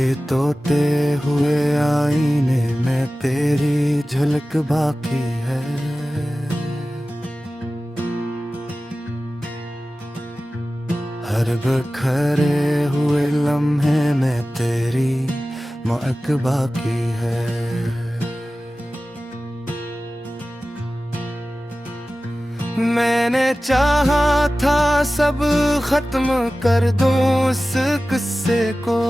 आधे तोते हुए आईने में तेरी झलक बाकी है। हर बिखरे हुए लम्हे में तेरी महक बाकी है। मैंने चाहा था सब खत्म कर दूं उस किस्से को,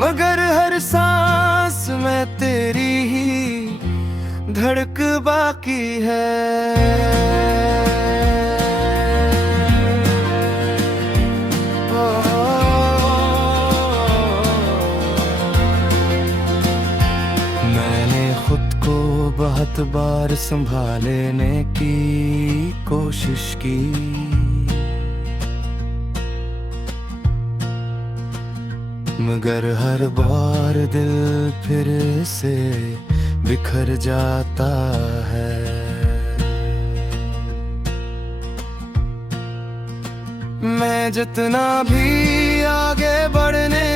मगर हर सांस में तेरी ही धड़क बाकी है। मैंने खुद को बहुत बार संभालने की कोशिश की, मगर हर बार दिल फिर से बिखर जाता है। मैं जितना भी आगे बढ़ने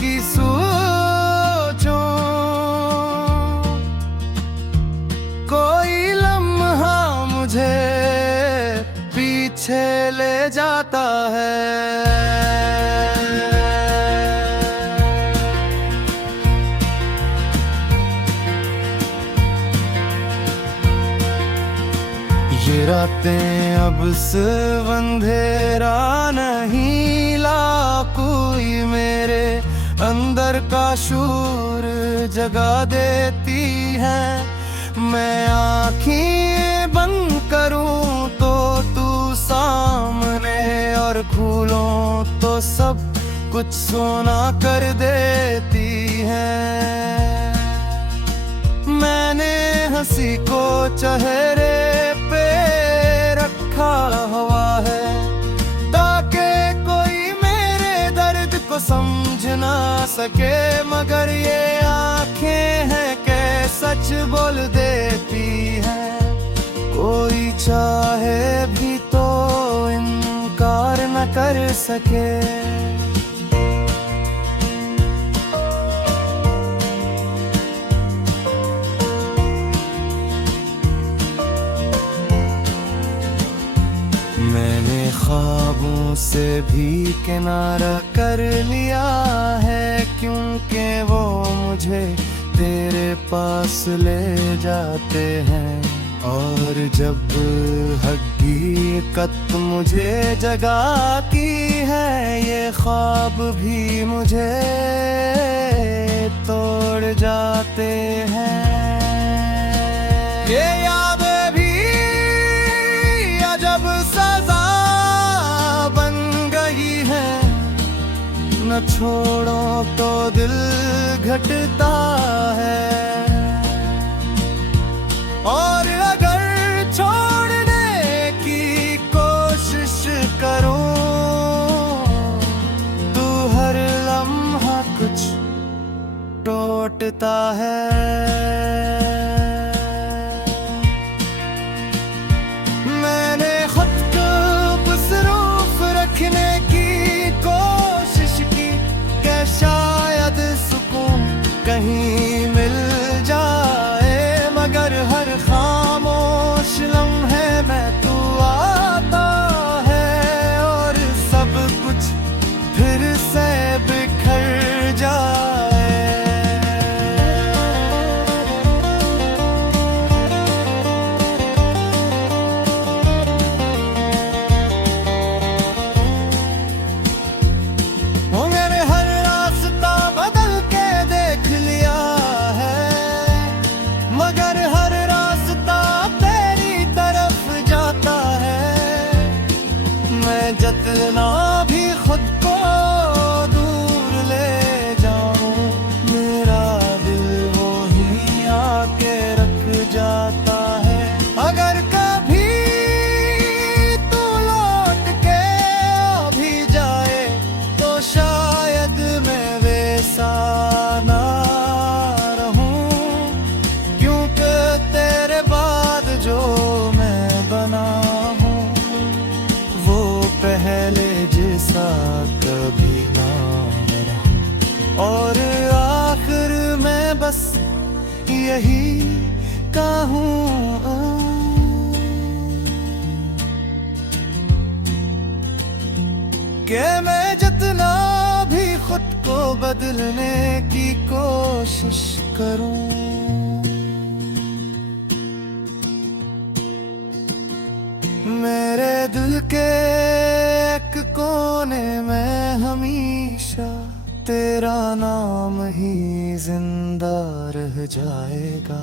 की सोचूं, कोई लम्हा मुझे पीछे ले जाता है। ये रातें अब सिर्फ अंधेरा नहीं ला, कोई मेरे अंदर का शूर जगा देती है। मैं आँखें बंद करूं तो तू सामने, और खोलूं तो सब कुछ सोना कर देती है। मैंने हंसी को चेहरे पे रखा हुआ है, ताकि कोई मेरे दर्द को समझ ना सके, मगर ये आँखें हैं कि सच बोल देती हैं। कोई चाहे भी तो इनकार न कर सके। मैंने ख्वाबों से भी किनारा कर लिया है, क्योंकि वो मुझे तेरे पास ले जाते हैं। और जब हकीकत मुझे जगाती है, ये ख्वाब भी मुझे तोड़ जाते हैं। ये यादें भी अजब सजा बन गई है, न छोड़ो तो दिल घटता है। और अगर छोड़ने की कोशिश करूं तो हर लम्हा कुछ टूटता है। मैंने खुद को मसरूफ रखने की कोशिश की, कि शायद सुकून कहीं मिल जाए, मगर हर खामोश लम्हे में तू आता है, और सब कुछ फिर से बिखर जाए। और आखिर में बस यही कहूँ कि मैं जितना भी खुद को बदलने की कोशिश करूं, मेरे दिल के एक कोने में हमेशा तेरा नाम ही जिंदा रह जाएगा।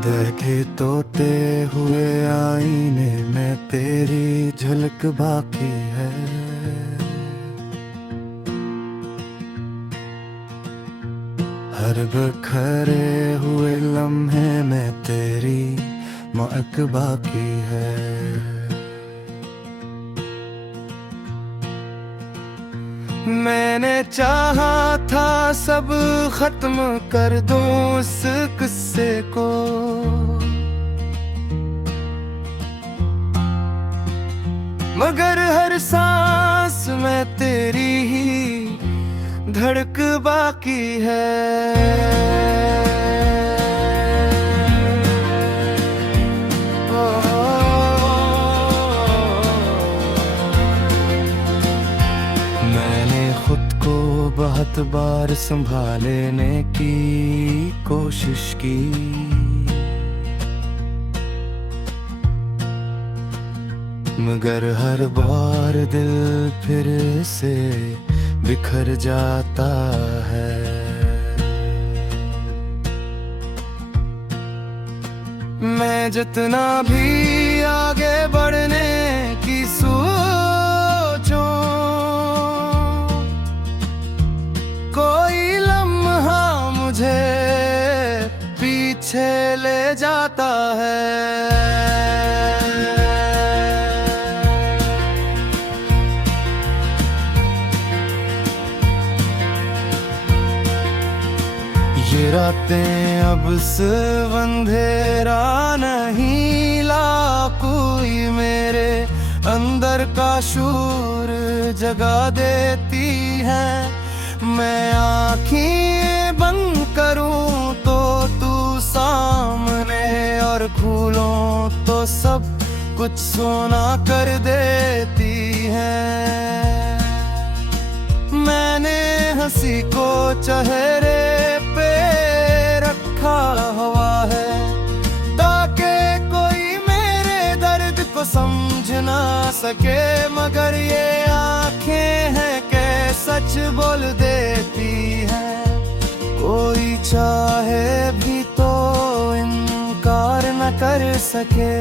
देखे तोते हुए आईने में तेरी झलक बाकी है। हर बखरे हुए लम्हे में तेरी महक बाकी है। मैंने चाहा था सब खत्म कर दूं उस किस्से को, मगर हर सांस में तेरी ही धड़क बाकी है। बहुत बार संभालने की कोशिश की, मगर हर बार दिल फिर से बिखर जाता है। मैं जितना भी आगे बढ़ने की सोचूं, कोई लम्हा मुझे पीछे ले जाता है। ये रातें अब सिर्फ अंधेरा नहीं ला, कोई मेरे अंदर का शूर जगा देती है। मैं आँखें बंद करूं तो तू सामने, और खोलूं तो सब कुछ सोना कर देती है। मैंने हंसी को चेहरे पे रखा हुआ है, ताकि कोई मेरे दर्द को समझ ना सके, मगर ये आँखें हैं के सच बोल देती है। कोई चाहे भी तो इनकार न कर सके।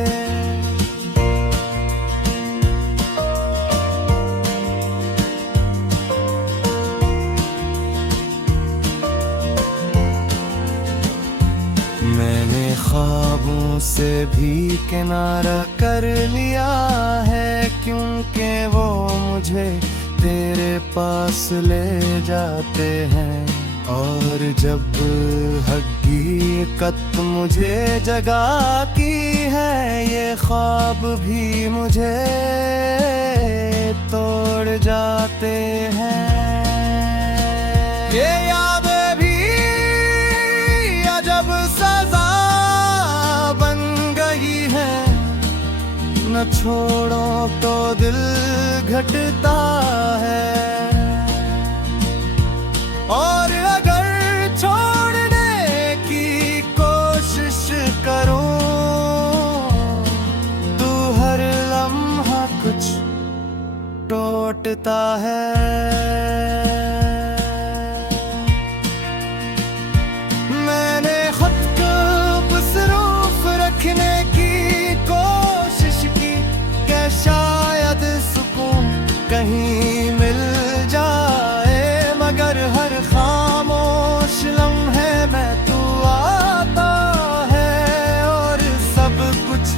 मैंने ख्वाबों से भी किनारा कर लिया है, क्योंकि वो मुझे तेरे पास ले जाते हैं। और जब हकीकत मुझे जगाती है, ये ख्वाब भी मुझे तोड़ जाते हैं। ये यादें भी अजब सजा बन गई है, न छोड़ो तो दिल घटता है। और अगर छोड़ने की कोशिश करूं, तू हर लम्हा कुछ टूटता है। हर खामोश लम्हे में तू आता है और सब कुछ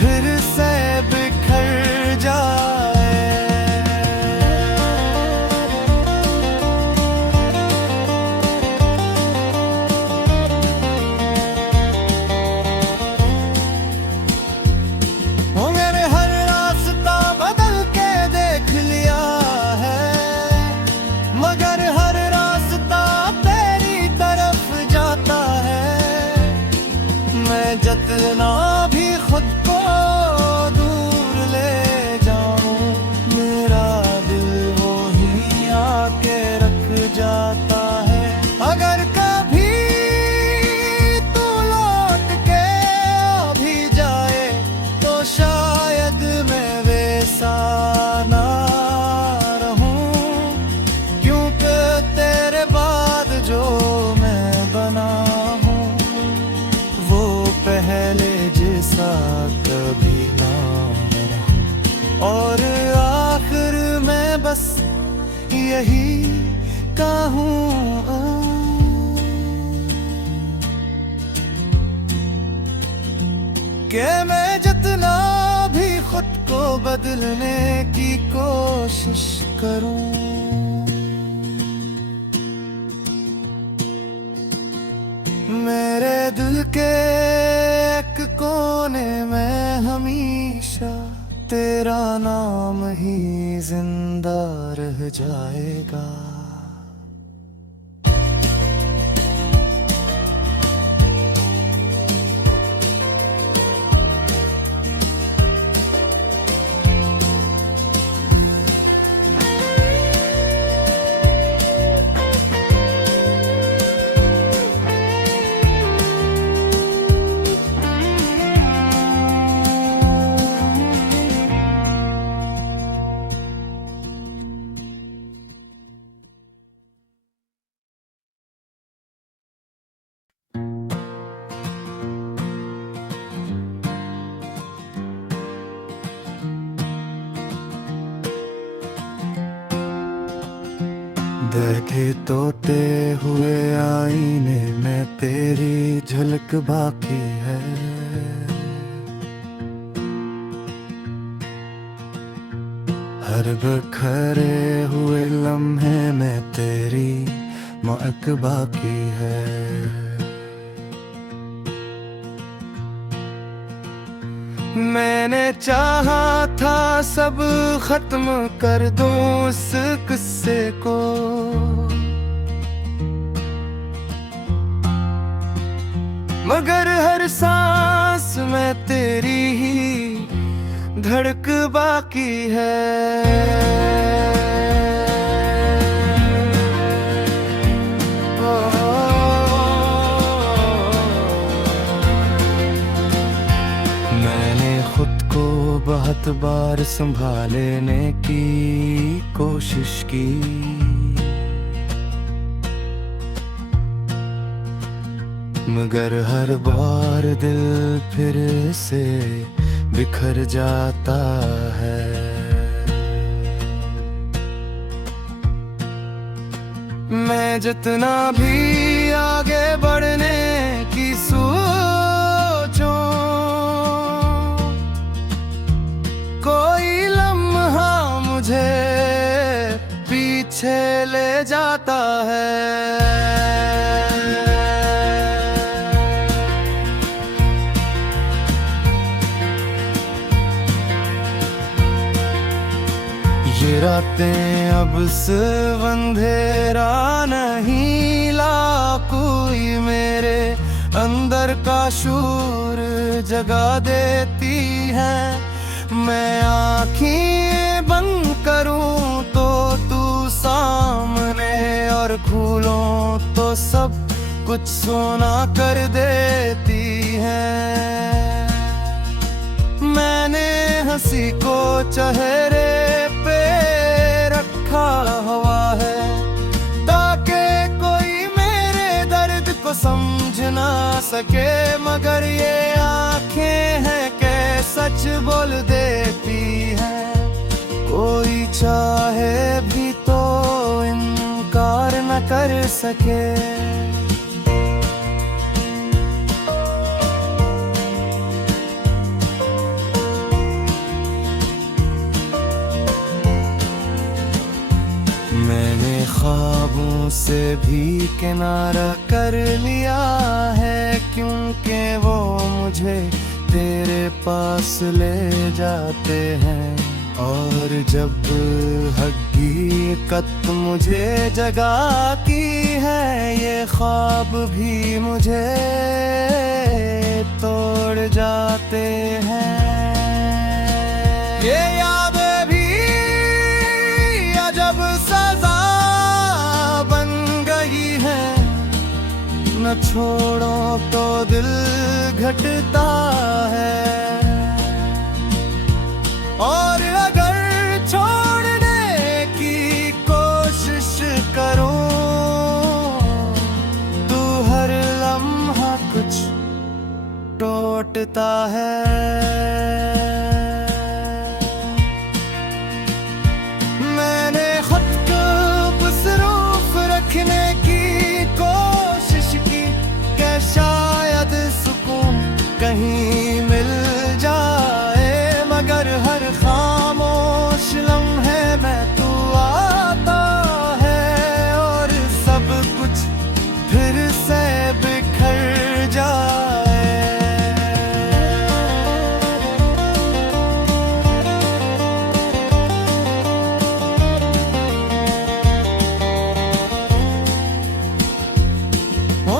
फिर से बिखर जाए। ओ मैंने हर रास्ता बदल के देख लिया है, मगर हर रास्ता तेरी तरफ जाता है। मैं जितना भी खुद को दूर ले जाऊं, मेरा दिल वो ही आके रख जाता है। अगर कभी तू लौट के आ भी जाए तो शायद मैं वैसा ना रहूं, क्योंकि तेरे बाद जो मैं बना हूँ वो पहले जैसा कभी ना रहा। और आखिर में बस यही कहूँ कि मैं जितना भी खुद को बदलने की कोशिश करूं, मेरे दिल के एक कोने में हमेशा तेरा नाम ही जिंदा रह जाएगा। देखे तोते हुए आईने में तेरी झलक बाकी है। हर बिखरे हुए लम्हे में तेरी महक बाकी है। मैंने चाहा था सब खत्म कर दूं उस किस्से को, मगर हर सांस में तेरी ही धड़क बाकी है। बहुत बार संभालने की कोशिश की, मगर हर बार दिल फिर से बिखर जाता है। मैं जितना भी आगे बढ़ने की सोचूं, कोई लम्हा मुझे पीछे ले जाता है। ये रातें अब सिर्फ अंधेरा नहीं ला, कोई मेरे अंदर का शूर जगा देती है। मैं आँखें बंद करूं तो तू सामने, और खोलूं तो सब कुछ सोना कर देती है। मैंने हंसी को चेहरे पे रखा हुआ है, ताकि कोई मेरे दर्द को समझ ना सके, मगर ये आँखें हैं के सच बोल देती हैं। कोई चाहे भी तो इनकार न कर सके। मैंने ख्वाबों से भी किनारा कर लिया है, क्योंकि वो मुझे तेरे पास ले जाते हैं। और जब हकीकत मुझे जगाती है, ये ख्वाब भी मुझे तोड़ जाते हैं। ये यादें भी अजब सजा बन गई है, न छोड़ो तो दिल घटता है। और अगर छोड़ने की कोशिश करूं, तू हर लम्हा कुछ टूटता है। मैंने खुद को मसरूफ रखने की कोशिश की, कि शायद सुकून कहीं मिल जाए, मगर हर खामोश लम्हे में तू आता है, और सब कुछ फिर से बिखर जाए।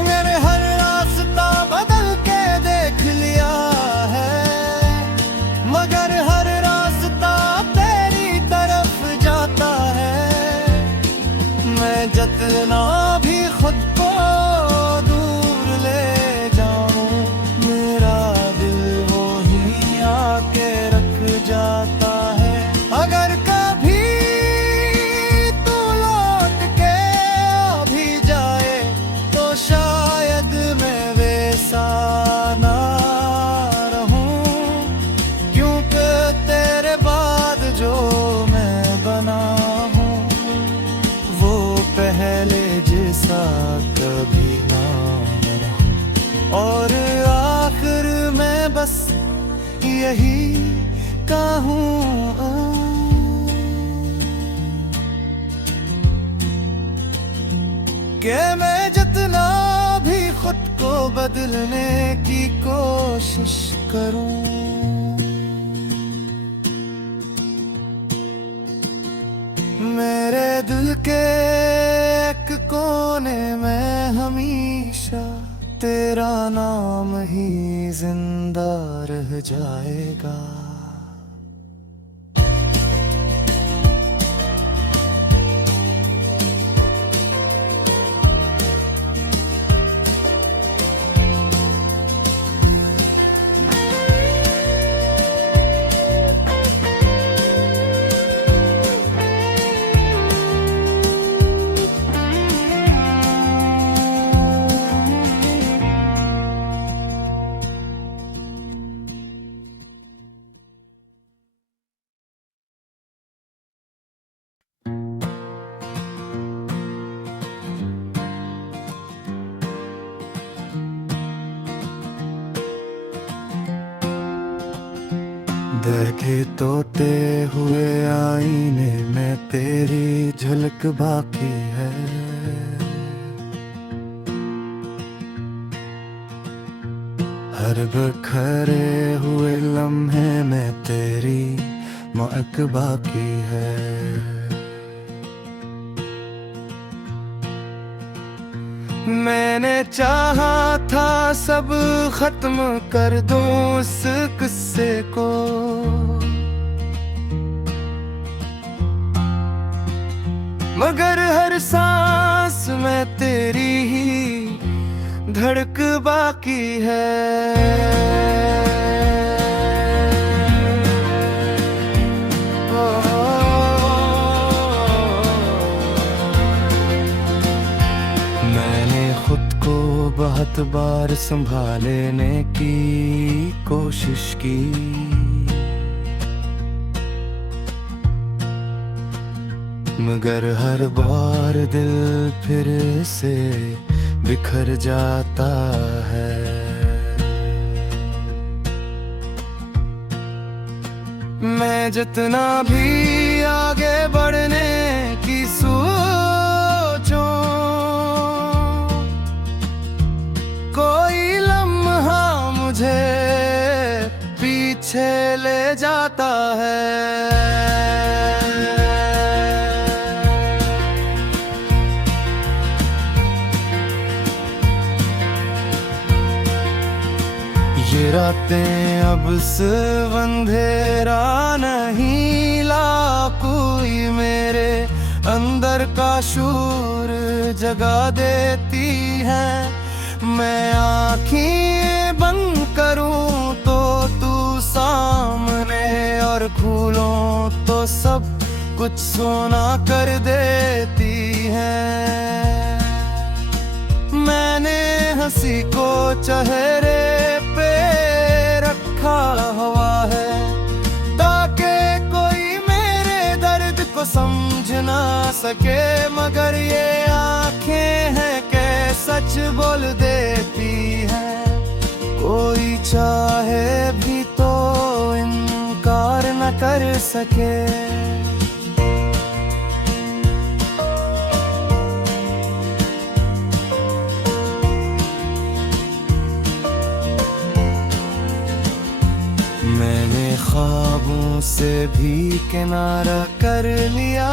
मैंने हर रास्ता बदल के देख लिया है, मगर हर रास्ता तेरी तरफ जाता है। मैं जितना भी खुद को दूर ले जाऊं, मेरा दिल वो ही आके रख जाता है। अगर कभी तू लौट के भी जाए, तो शायद मैं वैसा ना रहूं, क्योंकि तेरे बाद जो मैं बना हूँ, वो पहले जैसा कभी ना रहा। और आखिर में बस यही कहूँ, कि मैं जितना भी खुद को बदलने की कोशिश करूं, मेरे दिल के एक कोने में हमेशा तेरा नाम ही जिंदा रह जाएगा। देखे तोते हुए आईने में तेरी झलक बाकी है। हर बखरे हुए लम्हे में तेरी महक बाकी है। मैंने चाहा था सब खत्म कर दूं इस किस्से को, मगर हर सांस में तेरी ही धड़क बाकी है। बहुत बार संभालने की कोशिश की, मगर हर बार दिल फिर से बिखर जाता है। मैं जितना भी आगे बढ़ने की सोचूं, कोई लम्हा मुझे पीछे ले जाता है। ये रातें अब सिर्फ अंधेरा नहीं ला, कोई मेरे अंदर का शूर जगा देती है। मैं आँखें बंद करूं तो तू सामने, और खोलूं तो सब कुछ सोना कर देती है। मैंने हंसी को चेहरे पे रखा हुआ है, ताकि कोई मेरे दर्द को समझ ना सके। मगर ये आंखें हैं कि सच बोल देती हैं, कोई चाहे भी तो इनकार न कर सके। मैंने ख्वाबों से भी किनारा कर लिया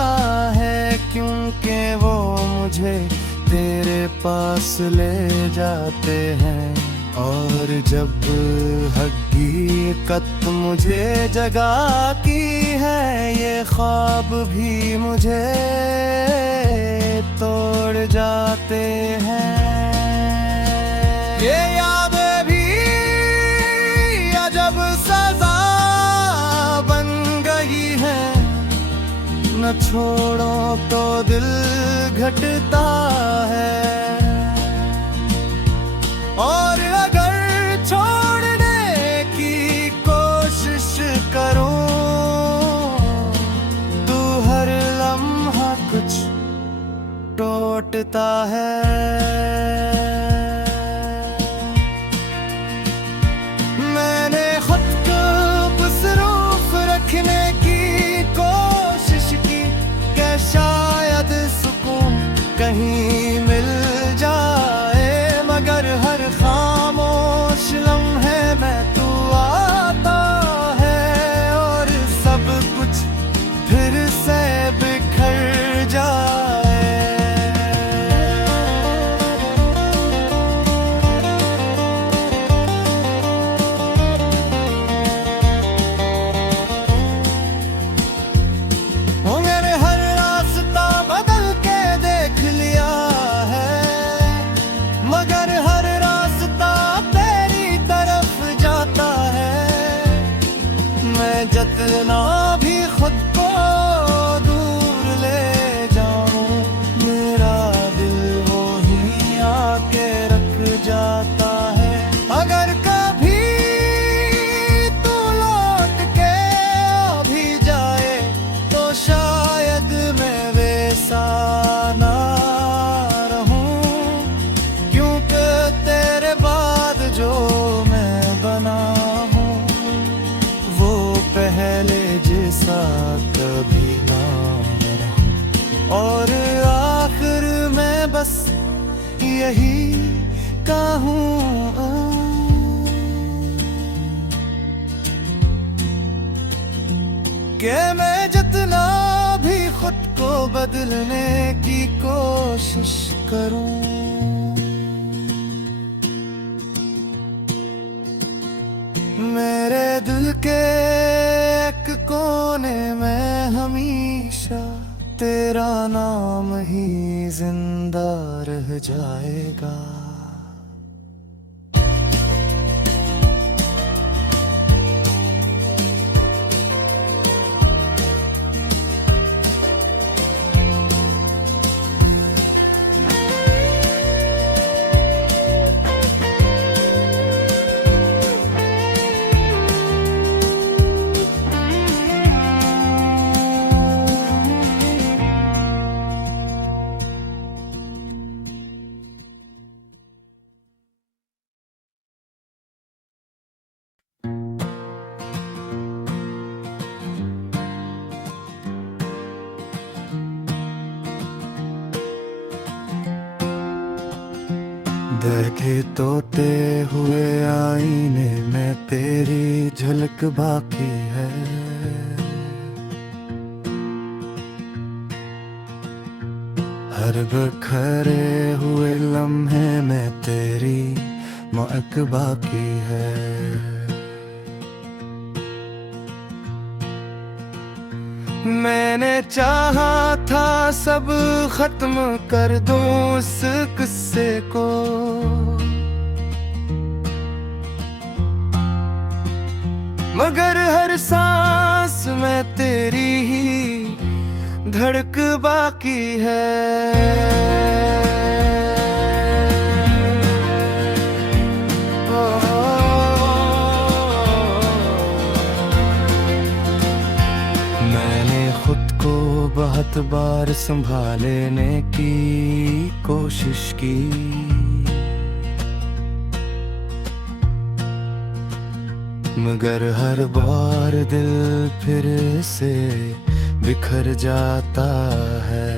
है, क्योंकि वो मुझे तेरे पास ले जाते हैं। और जब हकीकत मुझे जगाती है, ये ख्वाब भी मुझे तोड़ जाते हैं। ये यादें भी अजब सजा बन गई है, न छोड़ो तो दिल घटता है। और अगर छोड़ने की कोशिश करूं तो हर लम्हा कुछ टूटता है। मैंने खुद को मसरूफ रखने की कोशिश की, कि शायद सुकून कहीं मिल जाए। मगर हर खामोश लम्हे में तू आता है, और सब कुछ फिर से बिखर जाए। ओ मैंने हर रास्ता बदल के देख लिया है, मगर हर रास्ता तेरी तरफ जाता है। मैं जितना भी खुद को दूर ले जाऊं, मेरा दिल वो ही आके रख जाता है। अगर कभी तू लौट के भी जाए, तो शायद मैं वैसा ना रहूं, क्योंकि तेरे बाद जो मैं बना हूँ, वो पहले जैसा कभी ना रहा। और आखिर में बस यही कहूँ, कि मैं जितना भी खुद को बदलने की कोशिश करूं, मेरे दिल के एक कोने में हमेशा तेरा नाम ही जिंदा रह जाएगा। देखे तोते हुए आईने में तेरी झलक बाकी है। हर बिखरे हुए लम्हे में तेरी महक बाकी है। मैंने चाहा था सब खत्म कर दूं इस किस्से को, मगर हर सांस में तेरी ही धड़क बाकी है। बहुत बार संभालने की कोशिश की, मगर हर बार दिल फिर से बिखर जाता है।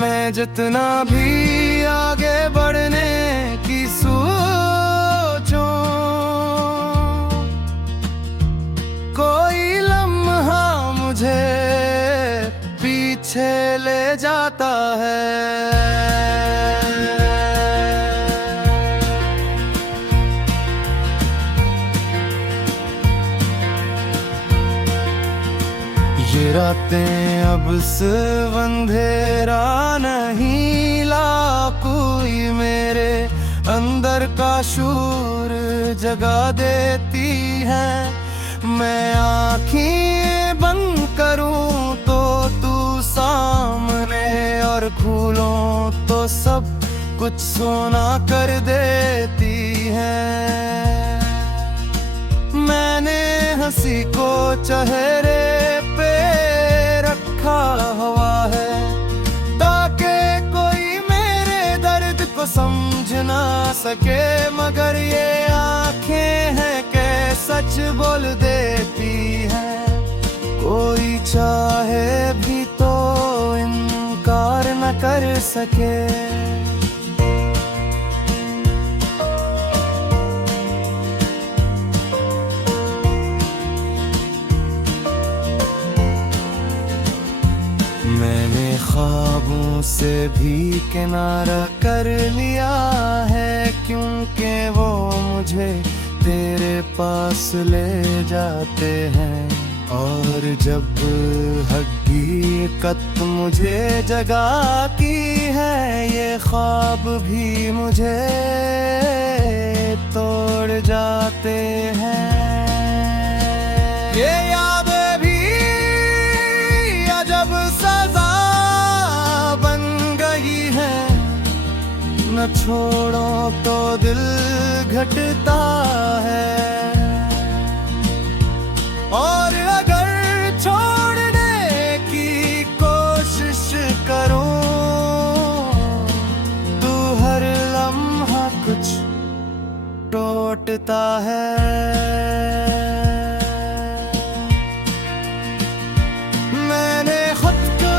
मैं जितना भी आगे बढ़ने की सोचूं, कोई लम्हा मुझे पीछे ले जाता है। ये रातें अब सिर्फ अंधेरा नहीं ला, कोई मेरे अंदर का शूर जगा देती है। मैं आँखें बंद करूं तो तू सामने, और खोलूं तो सब कुछ सोना कर देती है। मैंने हंसी को चेहरे पे रखा हुआ है, ताकि कोई मेरे दर्द को समझ ना सके, मगर ये आँखें हैं कि सच बोल देती है। कोई चाहे भी तो इनकार न कर सके। मैंने ख्वाबों से भी किनारा कर लिया है, क्योंकि वो मुझे तेरे पास ले जाते हैं। और जब हकीकत मुझे जगाती है, ये ख्वाब भी मुझे तोड़ जाते हैं। ये यादें भी अजब सजा बन गई है, न छोड़ो तो दिल घटता है। और अगर छोड़ने की कोशिश करूं, तू हर लम्हा कुछ टूटता है। मैंने खुद को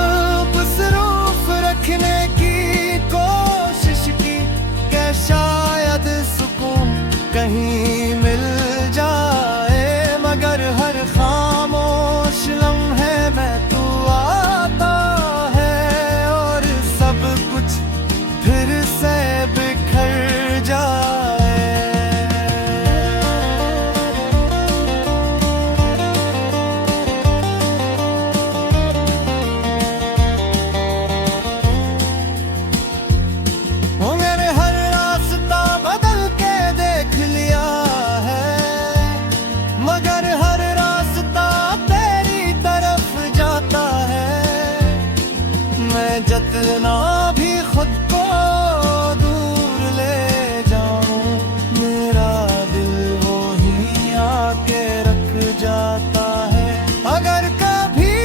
मसरूफ रखने की कोशिश की, कि शायद सुकून कहीं मिल जाए, मगर हर खामोश लम्हे में तू आता है, और सब कुछ फिर से बिखर जाए। मैंने हर रास्ता बदल के देख लिया है, मगर हर रास्ता तेरी तरफ जाता है। मैं जितना भी खुद को दूर ले जाऊं, मेरा दिल वो ही आके रख जाता है। अगर कभी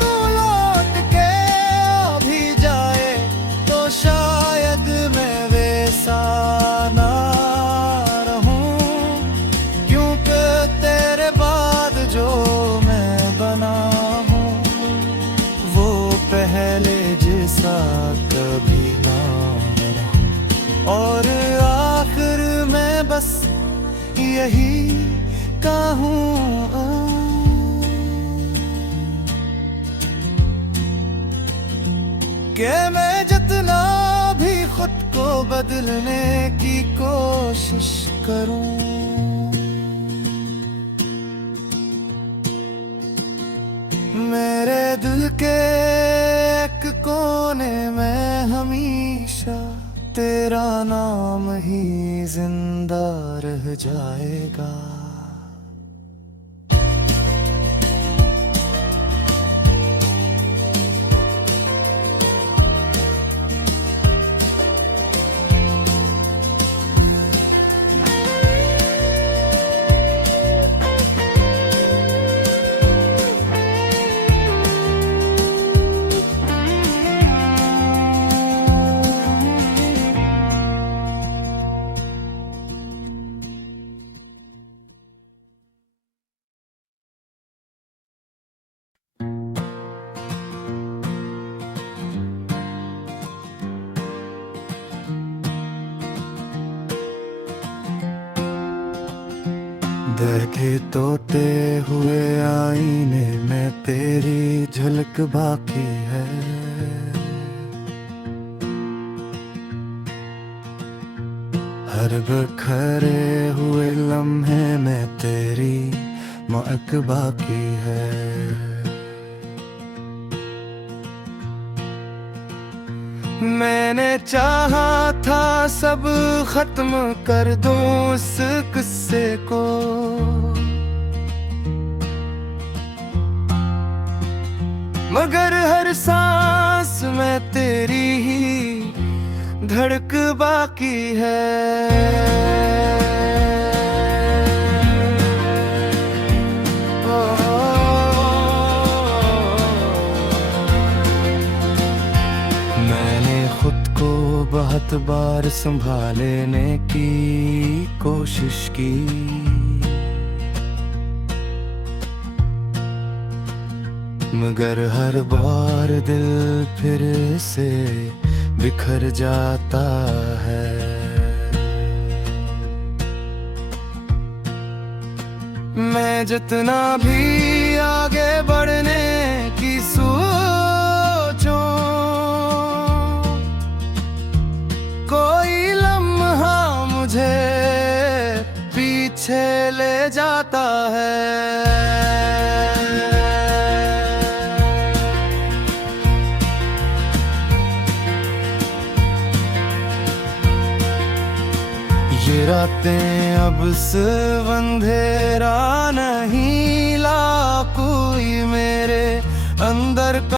तू लौट के आ भी जाए, तो शायद मैं वैसा ना रहूं, क्योंकि तेरे बाद जो मैं बना हूँ, वो सा कभी ना रहूं। और आखिर में बस यही कहूँ कि मैं जितना भी खुद को बदलने की कोशिश करूं, मेरे दिल के एक कोने में हमेशा तेरा नाम ही जिंदा रह जाएगा। देखे तोते हुए आईने में तेरी झलक बाकी है। हर बिखरे हुए लम्हे में तेरी महक बाकी है। मैंने चाहा था सब खत्म कर दूं उस किस्से को, मगर हर सांस में तेरी ही धड़क बाकी है। बहुत बार संभालने की कोशिश की, मगर हर बार दिल फिर से बिखर जाता है। मैं जितना भी आगे बढ़ने की सोचूं, कोई लम्हा मुझे पीछे ले जाता है। ये रातें अब सिर्फ अंधेरा नहीं ला, कोई मेरे अंदर का